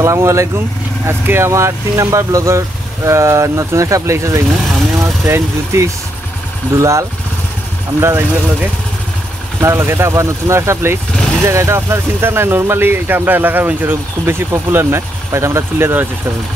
আসসালামু আলাইকুম। আজকে আমার 3 নাম্বার ব্লগের নতুন একটা প্লেসে যাইমু। আমি আমার ফ্রেন্ড জ্যোতিষ দুলাল আমরা যাইমু লগে আপনার লগে। এটা আবার নতুন একটা প্লেস। এই জায়গাটা আপনার চিন্তা নাই, নর্মালি এটা আমরা এলাকার মানুষের খুব বেশি পপুলার নয়, বাট আমরা তুলে ধরার চেষ্টা করি।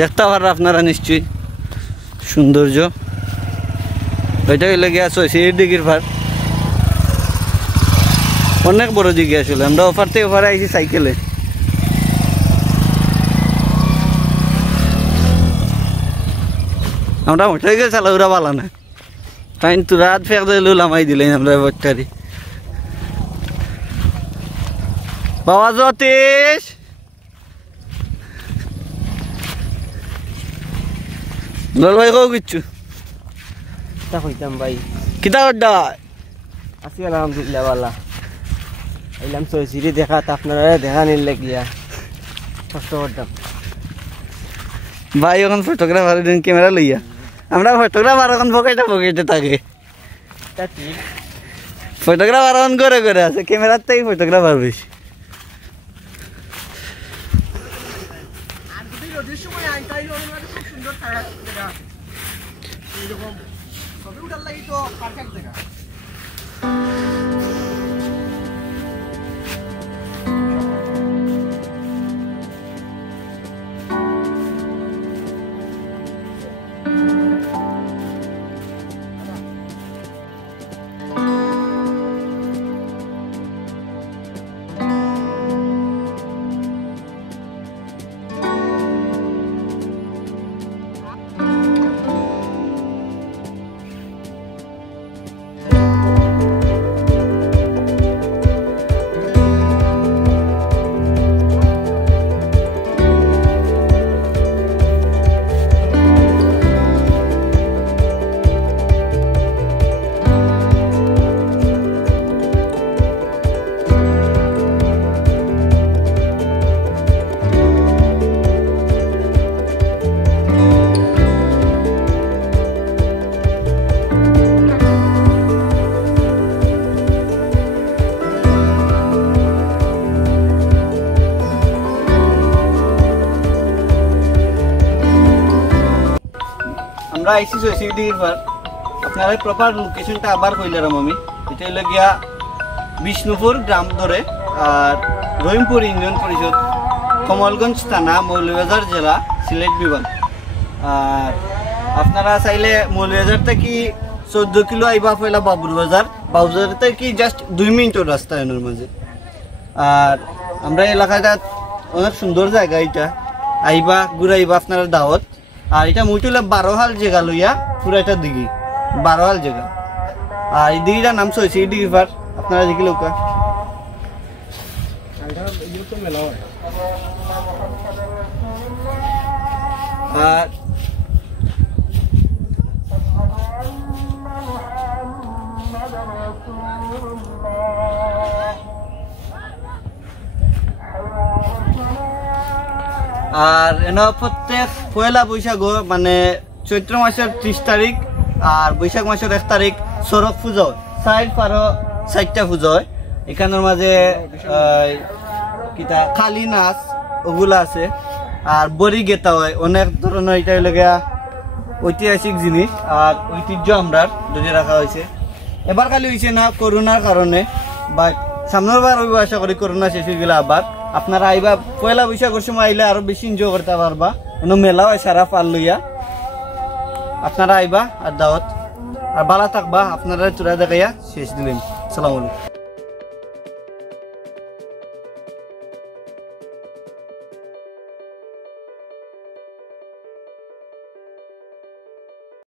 দেখতে পারেন আপনারা নিশ্চয়ই সৌন্দর্য। ওইটা হইলে গিয়া 66 ডিগ্রির পার, অনেক বড় দিকে আসলে। আমরা অফার থেকে অফারে আইছি সাইকেলে। আমরা মোটরসাইকেল চালাউরা ভালো না, তাই তো রাত ফেক দিলেও লামাই দিলেন আমরা ব্যাটারি। বাবা জ্যোতিষ লল ভাই কও কিচ্ছু তা কইতাম ভাই কিতা করডা আছি আলহামদুলিল্লাহ ভালো। আইলাম সৈসিরি দেখা তা আপনারা দেখা নিলে গিয়া কষ্ট করতাম ভাই। এখন ফটোগ্রাফার দিন ক্যামেরা লইয়া, আমরা ফটোগ্রাফার এখন পকেটে থাকে। তা ঠিক ফটোগ্রাফার এখন করে করে আছে, ক্যামেরার থেকে ফটোগ্রাফার বেশি। আমরা আইসি 66 ডিগ্রির পার। আপনারা প্রপার লোকেশনটা আবার কইলাম আমি। এটা হলো গিয়া বিষ্ণুপুর গ্রাম ধরে, আর রহিমপুর ইউনিয়ন পরিষদ, কমলগঞ্জ থানা, মৌলভীবাজার জেলা, সিলেট বিভাগ। আর আপনারা চাইলে মৌলভীবাজার থেকে 14 কিলো আইবা পয়লা বাবুর বাজার, বাবুর থেকে জাস্ট 2 মিনিটের রাস্তা এর মাঝে। আর আমরা এলাকাটা অনেক সুন্দর জায়গা, এটা আইবা ঘুরাইবা আপনারা দাওয়াত। আর এটা মুইটুলে 12 হাল জায়গা লইয়া পুরা এটা দিঘি, 12 হাল জায়গা। আর এই দিঘিটার নাম 66 ডিগ্রি পার, আপনারা দেখি লোকা। আর আর এনে প্রত্যেক পয়লা বৈশাখ মানে চৈত্র মাসের 30 তারিখ আর বৈশাখ মাসের 1 তারিখ সড়ক পুজো হয়, 4টা পুজো হয়। এখানের মাঝে কিতা খালি নাচ ওগুলা আছে, আর বড়ি গেতা হয় অনেক ধরনের। এটা হইলে ঐতিহাসিক জিনিস আর ঐতিহ্য আমরা ধরে রাখা হয়েছে। এবার খালি হয়েছে না করোনার কারণে, বাট সামনের বার ওই আশা করি করোনা শেষ হয়ে গেলে আবার আপনারা আইবা পয়লা বৈশাখের সময় আইলে আরো বেশি এনজয় করতে পারবা। মেলা হয় সারা পার লইয়া, আপনারা আইবা আর দাওয়াত। আর ভালো থাকবা, আপনারা তোরা দেখাইয়া শেষ দিলেন। সালাম আলাইকুম।